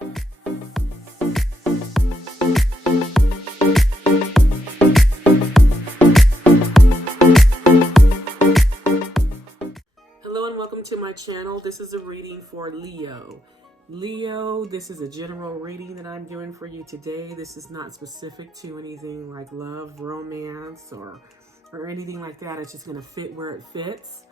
Hello and welcome to my channel. This is a reading for Leo. Leo, this is a general reading that I'm doing for you today. This is not specific to anything like love, romance, or anything like that. It's just going to fit where it fits.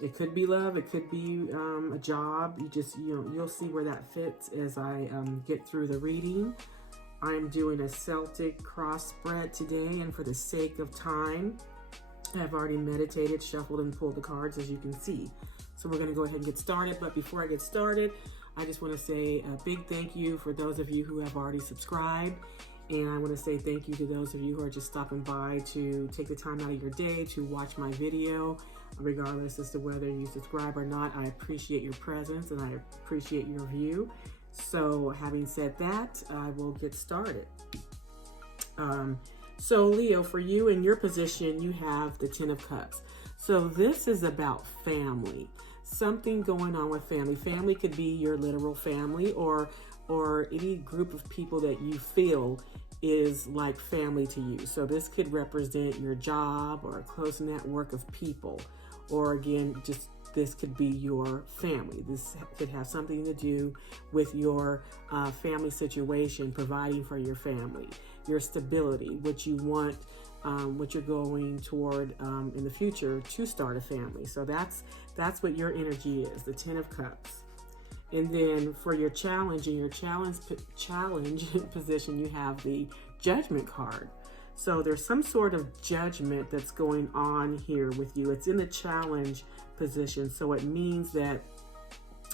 It could be love, it could be a job. You'll see where that fits as I get through the reading. I'm doing a Celtic cross spread today, and for the sake of time, I've already meditated, shuffled, and pulled the cards, as you can see. So we're going to go ahead and get started. But before I get started, I just want to say a big thank you for those of you who have already subscribed. And I want to say thank you to those of you who are just stopping by to take the time out of your day to watch my video. Regardless as to whether you subscribe or not, I appreciate your presence and I appreciate your view. So having said that, I will get started. So Leo, for you in your position, you have the Ten of Cups. So this is about family, something going on with family. Family could be your literal family or any group of people that you feel is like family to you. So this could represent your job or a close network of people, or again, just this could be your family. This could have something to do with your family situation, providing for your family, your stability, what you want, what you're going toward in the future to start a family. So that's what your energy is, the Ten of Cups. And then for your challenge, in your challenge position, you have the Judgment card. So there's some sort of judgment that's going on here with you. It's in the challenge position. So it means that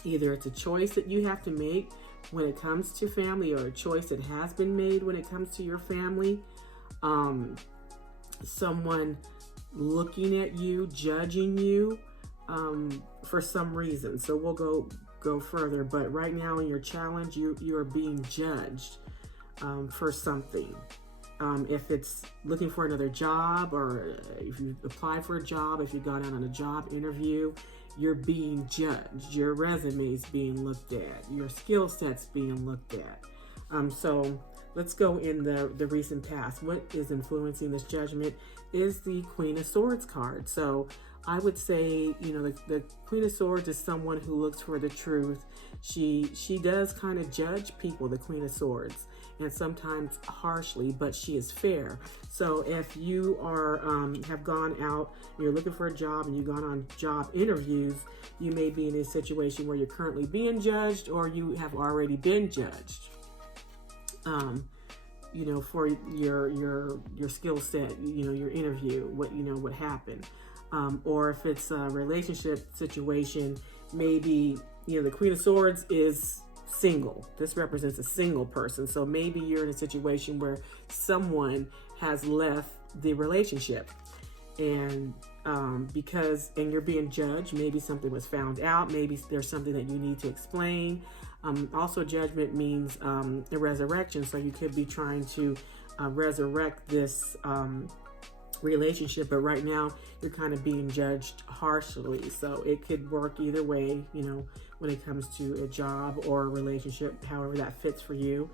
either it's a choice that you have to make when it comes to family, or a choice that has been made when it comes to your family. Someone looking at you, judging you for some reason. So we'll go further. But right now in your challenge, you are being judged for something. If it's looking for another job, or if you apply for a job, if you've gone out on a job interview, you're being judged. Your resume is being looked at. Your skill set's being looked at. So let's go in the recent past. What is influencing this judgment is the Queen of Swords card. So I would say, the Queen of Swords is someone who looks for the truth. She does kind of judge people, the Queen of Swords, and sometimes harshly, but she is fair. So if you are have gone out, you're looking for a job, and you've gone on job interviews, you may be in a situation where you're currently being judged, or you have already been judged. For your skill set, your interview, what happened. Or if it's a relationship situation, maybe, the Queen of Swords is single. This represents a single person. So maybe you're in a situation where someone has left the relationship, and you're being judged. Maybe something was found out. Maybe there's something that you need to explain. Also, judgment means a resurrection. So you could be trying to resurrect this relationship, but right now you're kind of being judged harshly. So it could work either way, when it comes to a job or a relationship, however that fits for you.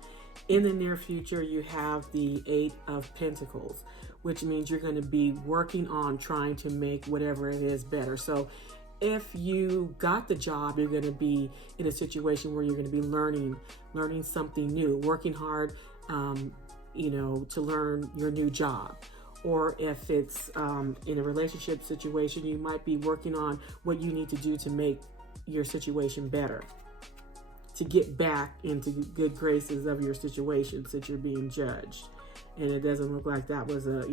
In the near future, you have the Eight of Pentacles, which means you're going to be working on trying to make whatever it is better. So if you got the job, you're going to be in a situation where you're going to be learning something new, working hard, to learn your new job. Or if it's in a relationship situation, you might be working on what you need to do to make your situation better, to get back into good graces of your situation since you're being judged. And it doesn't look like that was a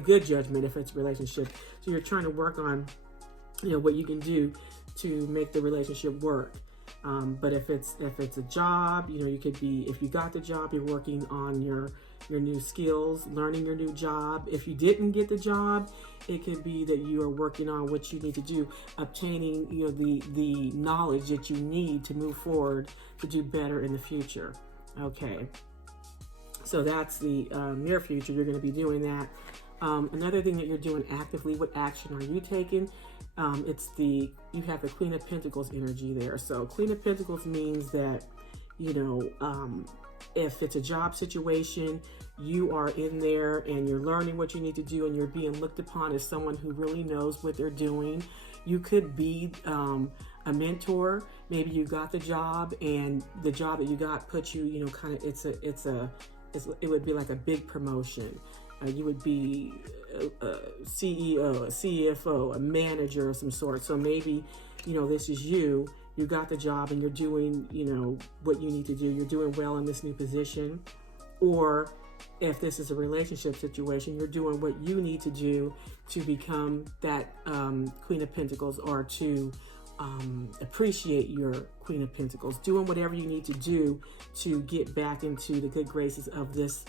good judgment if it's a relationship. So you're trying to work on, what you can do to make the relationship work. But if it's a job, you could be, if you got the job, you're working on your new skills, learning your new job. If you didn't get the job, it could be that you are working on what you need to do, obtaining, the knowledge that you need to move forward to do better in the future. Okay. So that's the near future. You're going to be doing that. Another thing that you're doing actively, what action are you taking? You have the Queen of Pentacles energy there. So Queen of Pentacles means that if it's a job situation, you are in there and you're learning what you need to do and you're being looked upon as someone who really knows what they're doing. You could be a mentor. Maybe you got the job and the job that you got put you, kind of, it would be like a big promotion. You would be a CEO, a CFO, a manager of some sort. So maybe, this is you. You got the job and you're doing, what you need to do. You're doing well in this new position. Or if this is a relationship situation, you're doing what you need to do to become that Queen of Pentacles, or to appreciate your Queen of Pentacles. Doing whatever you need to do to get back into the good graces of this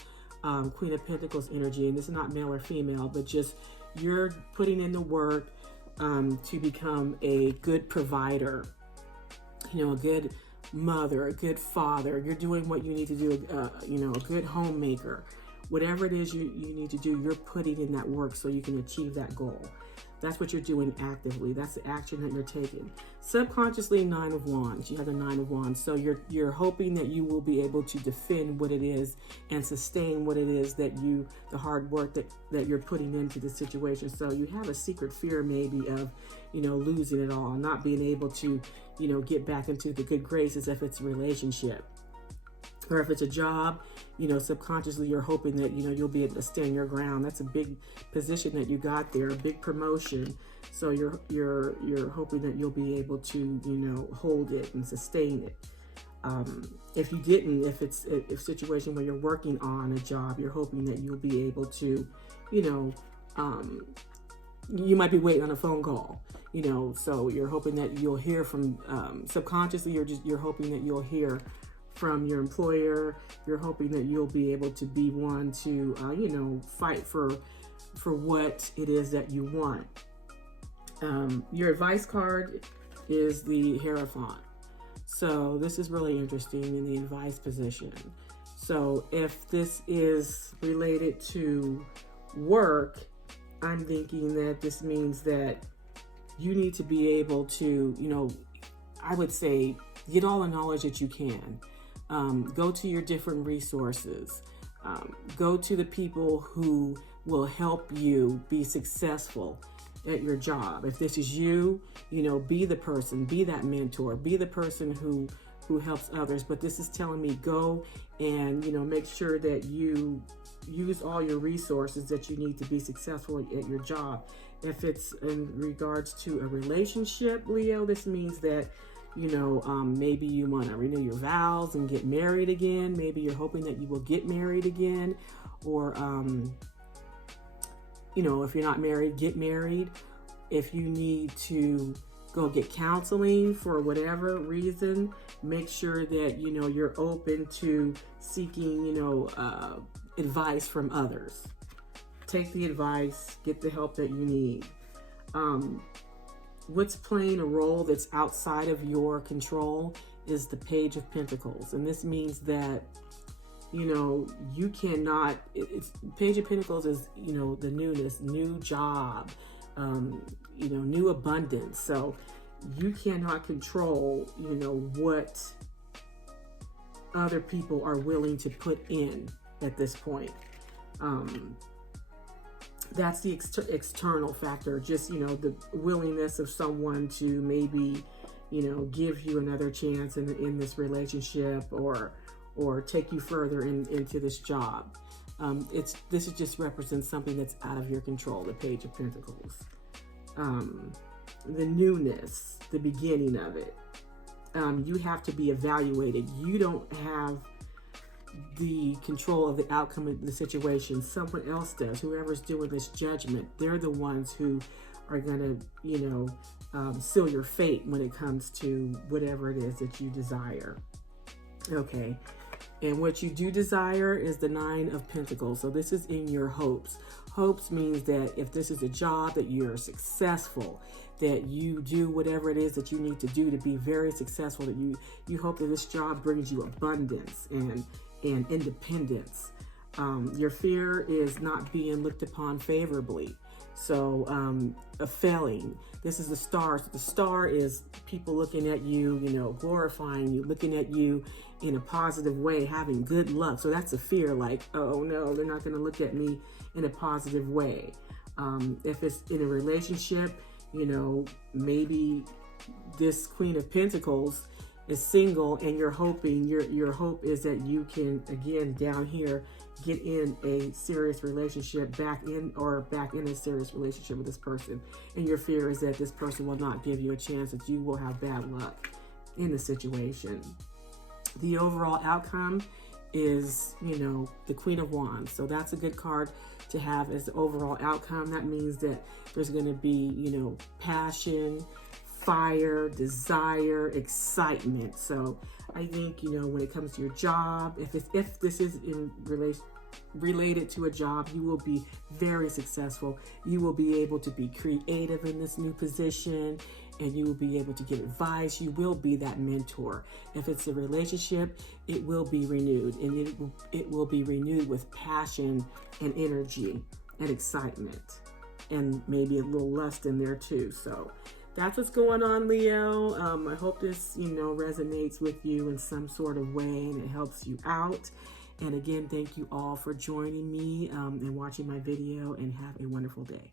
Queen of Pentacles energy. And this is not male or female, but just you're putting in the work to become a good provider, a good mother, a good father. You're doing what you need to do, a good homemaker. Whatever it is you need to do, you're putting in that work so you can achieve that goal. That's what you're doing actively. That's the action that you're taking. Subconsciously, Nine of Wands. You have the Nine of Wands. So you're hoping that you will be able to defend what it is and sustain what it is that the hard work that you're putting into the situation. So you have a secret fear maybe of, losing it all, not being able to, get back into the good graces if it's a relationship. Or if it's a job, subconsciously you're hoping that, you'll be able to stand your ground. That's a big position that you got there, a big promotion. So you're hoping that you'll be able to, hold it and sustain it. If you didn't, if it's a situation where you're working on a job, you're hoping that you'll be able to, you might be waiting on a phone call, so you're hoping that you'll hear from, subconsciously, you're hoping that you'll hear from your employer. You're hoping that you'll be able to be one to, fight for what it is that you want. Your advice card is the Hierophant. So this is really interesting in the advice position. So if this is related to work, I'm thinking that this means that you need to be able to, I would say, get all the knowledge that you can. Go to your different resources. Go to the people who will help you be successful at your job. If this is you, be the person, be that mentor, be the person who helps others. But this is telling me go and, make sure that you use all your resources that you need to be successful at your job. If it's in regards to a relationship, Leo, this means that maybe you want to renew your vows and get married again. Maybe you're hoping that you will get married again. Or, if you're not married, get married. If you need to go get counseling for whatever reason, make sure that, you're open to seeking, advice from others. Take the advice, get the help that you need. What's playing a role that's outside of your control is the Page of Pentacles. And this means that, you cannot, Page of Pentacles is, the newness, new job, new abundance. So you cannot control, what other people are willing to put in at this point. That's the external factor, just, the willingness of someone to maybe, give you another chance in this relationship or take you further into this job. This just represents something that's out of your control, the Page of Pentacles. The newness, the beginning of it. You have to be evaluated. You don't have the control of the outcome of the situation. Someone else does. Whoever's doing this judgment, they're the ones who are going to, seal your fate when it comes to whatever it is that you desire. Okay. And what you do desire is the Nine of Pentacles. So this is in your hopes. Hopes means that if this is a job, that you're successful, that you do whatever it is that you need to do to be very successful, that you hope that this job brings you abundance and independence. Your fear is not being looked upon favorably. So a failing. This is the star. So the star is people looking at you, you know, glorifying you, looking at you in a positive way, having good luck. So that's a fear, like, oh no, they're not going to look at me in a positive way. If it's in a relationship, you know, maybe this Queen of Pentacles is single and you're hoping, your hope is that you can, again, down here, get in a serious relationship, back in a serious relationship with this person. And your fear is that this person will not give you a chance, that you will have bad luck in the situation. The overall outcome is, you know, the Queen of Wands. So that's a good card to have as the overall outcome. That means that there's going to be, you know, passion, fire, desire, excitement. So I think, you know, when it comes to your job, if this is in related to a job, you will be very successful. You will be able to be creative in this new position, and you will be able to give advice. You will be that mentor. If it's a relationship, it will be renewed, and it will be renewed with passion and energy and excitement, and maybe a little lust in there too. So that's what's going on, Leo. I hope this, you know, resonates with you in some sort of way and it helps you out. And again, thank you all for joining me and watching my video, and have a wonderful day.